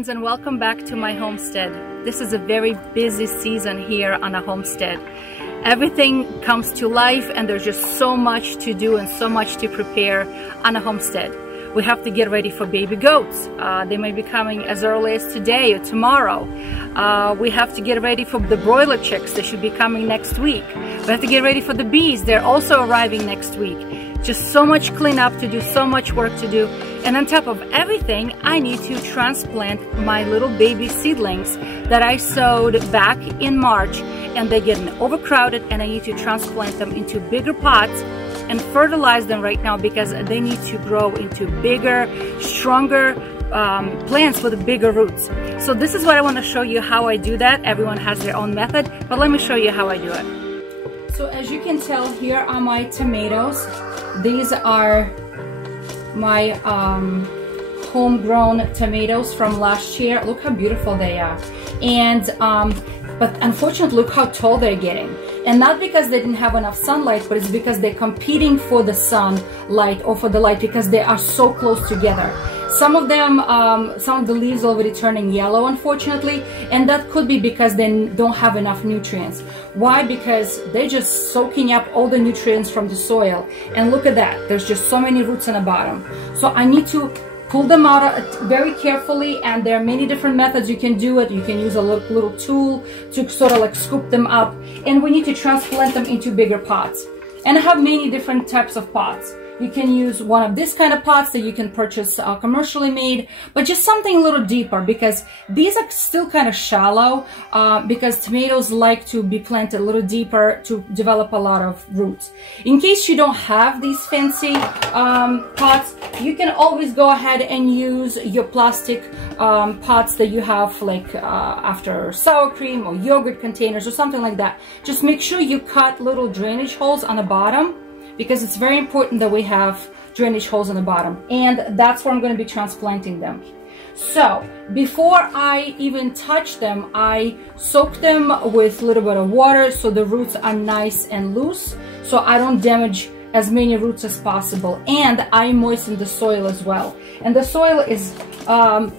friends, and welcome back to my homestead. This is a very busy season here on a homestead. Everything comes to life and there's just so much to do and so much to prepare on a homestead. We have to get ready for baby goats. They may be coming as early as today or tomorrow. We have to get ready for the broiler chicks. They should be coming next week. We have to get ready for the bees. They're also arriving next week. Just so much cleanup to do, so much work to do. And on top of everything, I need to transplant my little baby seedlings that I sowed back in March, and they're getting overcrowded, and I need to transplant them into bigger pots and fertilize them right now because they need to grow into bigger, stronger plants with bigger roots. So this is what I want to show you how I do that. Everyone has their own method, but let me show you how I do it. So as you can tell, here are my tomatoes. These are my homegrown tomatoes from last year. Look how beautiful they are. And but unfortunately, look how tall they're getting. And not because they didn't have enough sunlight, but it's because they're competing for the sunlight or for the light because they are so close together. Some of them, some of the leaves already turning yellow, unfortunately, and that could be because they don't have enough nutrients. Why? Because they're just soaking up all the nutrients from the soil. And look at that, there's just so many roots on the bottom. So I need to pull them out very carefully, and there are many different methods you can do it. You can use a little tool to sort of like scoop them up, and we need to transplant them into bigger pots. And I have many different types of pots. You can use one of this kind of pots that you can purchase commercially made, but just something a little deeper because these are still kind of shallow because tomatoes like to be planted a little deeper to develop a lot of roots. In case you don't have these fancy pots, you can always go ahead and use your plastic pots that you have like after sour cream or yogurt containers or something like that. Just make sure you cut little drainage holes on the bottom, because it's very important that we have drainage holes on the bottom, and that's where I'm going to be transplanting them. So before I even touch them, I soak them with a little bit of water so the roots are nice and loose, so I don't damage as many roots as possible. And I moisten the soil as well. And the soil is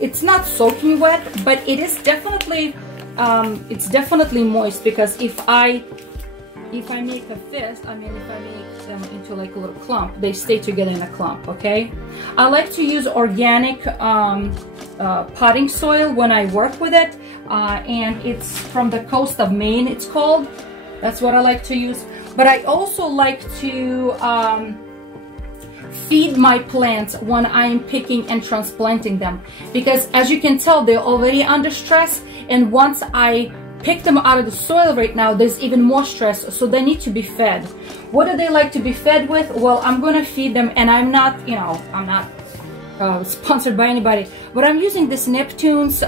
it's not soaking wet, but it is definitely it's definitely moist, because if I make a fist, I mean, if I make them into like a little clump, they stay together in a clump, okay? I like to use organic potting soil when I work with it, and it's from the coast of Maine, it's called. That's what I like to use. But I also like to feed my plants when I'm picking and transplanting them, because as you can tell, they're already under stress, and once I pick them out of the soil right now, there's even more stress, so they need to be fed. What do they like to be fed with? Well, I'm going to feed them, and I'm not, you know, I'm not sponsored by anybody, but I'm using this Neptune's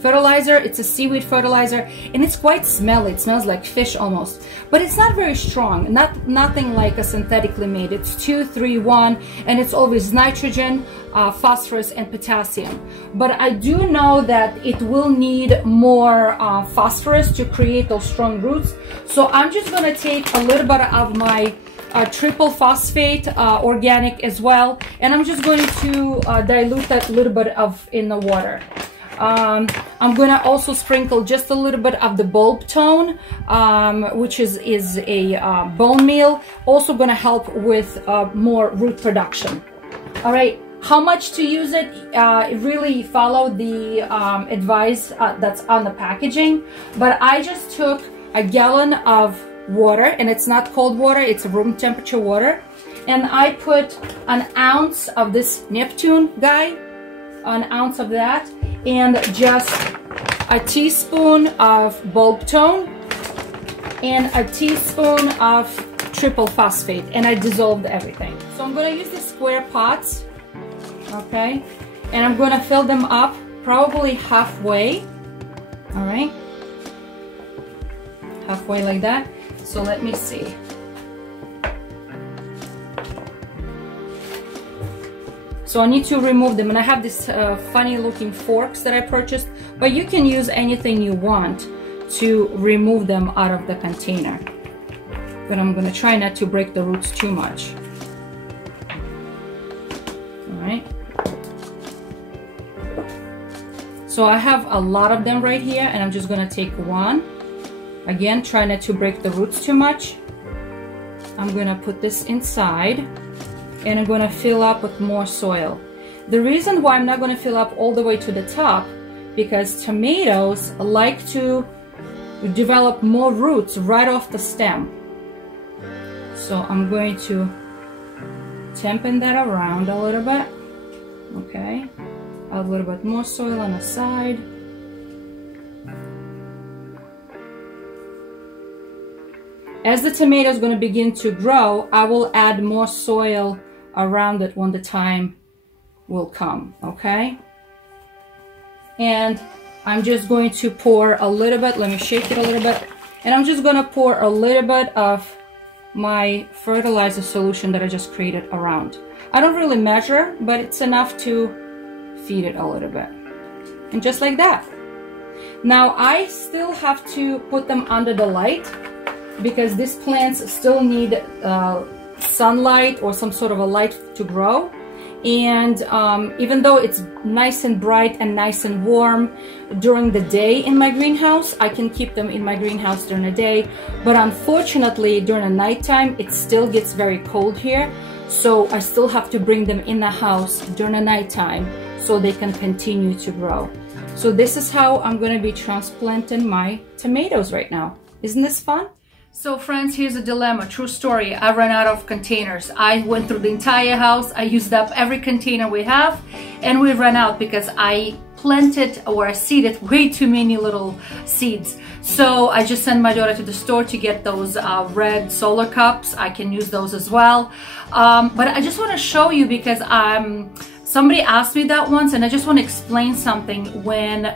fertilizer. It's a seaweed fertilizer, and it's quite smelly. It smells like fish almost, but it's not very strong. Nothing like a synthetically made. It's 2-3-1, and it's always nitrogen, phosphorus, and potassium. But I do know that it will need more phosphorus to create those strong roots. So I'm just going to take a little bit of my triple phosphate organic as well, and I'm just going to dilute that little bit in the water. I'm going to also sprinkle just a little bit of the bulb tone, which is a bone meal, also going to help with more root production. All right, how much to use it? Really follow the advice that's on the packaging, but I just took a gallon of water, and it's not cold water, it's room temperature water, and I put an ounce of this Neptune guy, an ounce of that, and just a teaspoon of bulb tone and a teaspoon of triple phosphate, and I dissolved everything. So I'm going to use the square pots, okay, and I'm going to fill them up probably halfway. All right, halfway like that. So let me see. So I need to remove them, and I have this funny looking forks that I purchased, but you can use anything you want to remove them out of the container. But I'm going to try not to break the roots too much. All right. So I have a lot of them right here, and I'm just gonna take one. Again, try not to break the roots too much. I'm gonna put this inside, and I'm gonna fill up with more soil. The reason why I'm not gonna fill up all the way to the top, because tomatoes like to develop more roots right off the stem. So I'm going to dampen that around a little bit. Okay, a little bit more soil on the side. As the tomato is going to begin to grow, I will add more soil around it when the time will come, okay? And I'm just going to pour a little bit, let me shake it a little bit, and I'm just going to pour a little bit of my fertilizer solution that I just created around. I don't really measure, but it's enough to feed it a little bit. And just like that. Now I still have to put them under the light because these plants still need sunlight or some sort of a light to grow. And even though it's nice and bright and nice and warm during the day in my greenhouse, I can keep them in my greenhouse during the day. But unfortunately, during the nighttime, it still gets very cold here. So I still have to bring them in the house during the nighttime so they can continue to grow. So this is how I'm going to be transplanting my tomatoes right now. Isn't this fun? So friends, here's a dilemma, true story. I ran out of containers. I went through the entire house. I used up every container we have, and we ran out because I planted or I seeded way too many little seeds. So I just sent my daughter to the store to get those red solar cups. I can use those as well. But I just want to show you because somebody asked me that once, and I just want to explain something when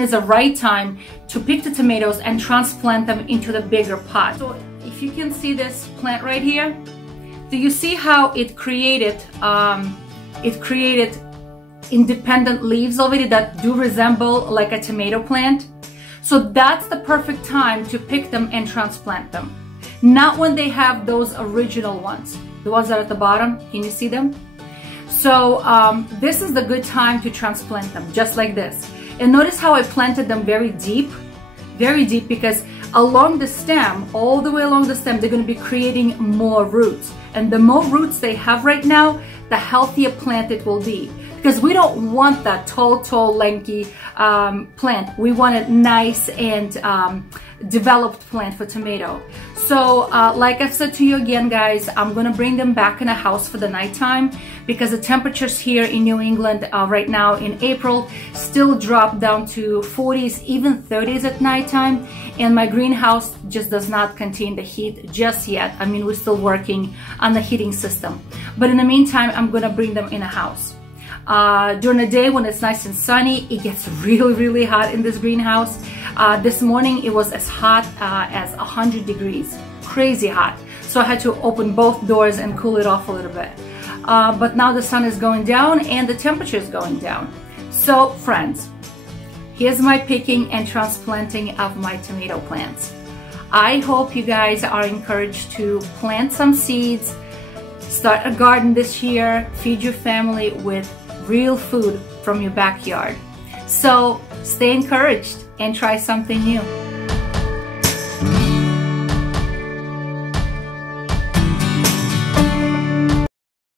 is the right time to pick the tomatoes and transplant them into the bigger pot. So if you can see this plant right here, do you see how it created independent leaves already that do resemble like a tomato plant? So that's the perfect time to pick them and transplant them. Not when they have those original ones, the ones that are at the bottom. Can you see them? So this is the good time to transplant them, just like this. And notice how I planted them very deep, because along the stem, all the way along the stem, they're going to be creating more roots. And the more roots they have right now, the healthier plant it will be. Because we don't want that tall, lanky plant. We want a nice and developed plant for tomato. So like I've said to you again, guys, I'm gonna bring them back in a house for the nighttime because the temperatures here in New England right now in April still drop down to 40s, even 30s at nighttime. And my greenhouse just does not contain the heat just yet. I mean, we're still working on the heating system. But in the meantime, I'm gonna bring them in a house. During the day when it's nice and sunny, it gets really hot in this greenhouse. This morning it was as hot as 100 degrees, crazy hot. So I had to open both doors and cool it off a little bit. But now the sun is going down and the temperature is going down. So friends, here's my picking and transplanting of my tomato plants. I hope you guys are encouraged to plant some seeds, start a garden this year, feed your family with real food from your backyard. So stay encouraged and try something new.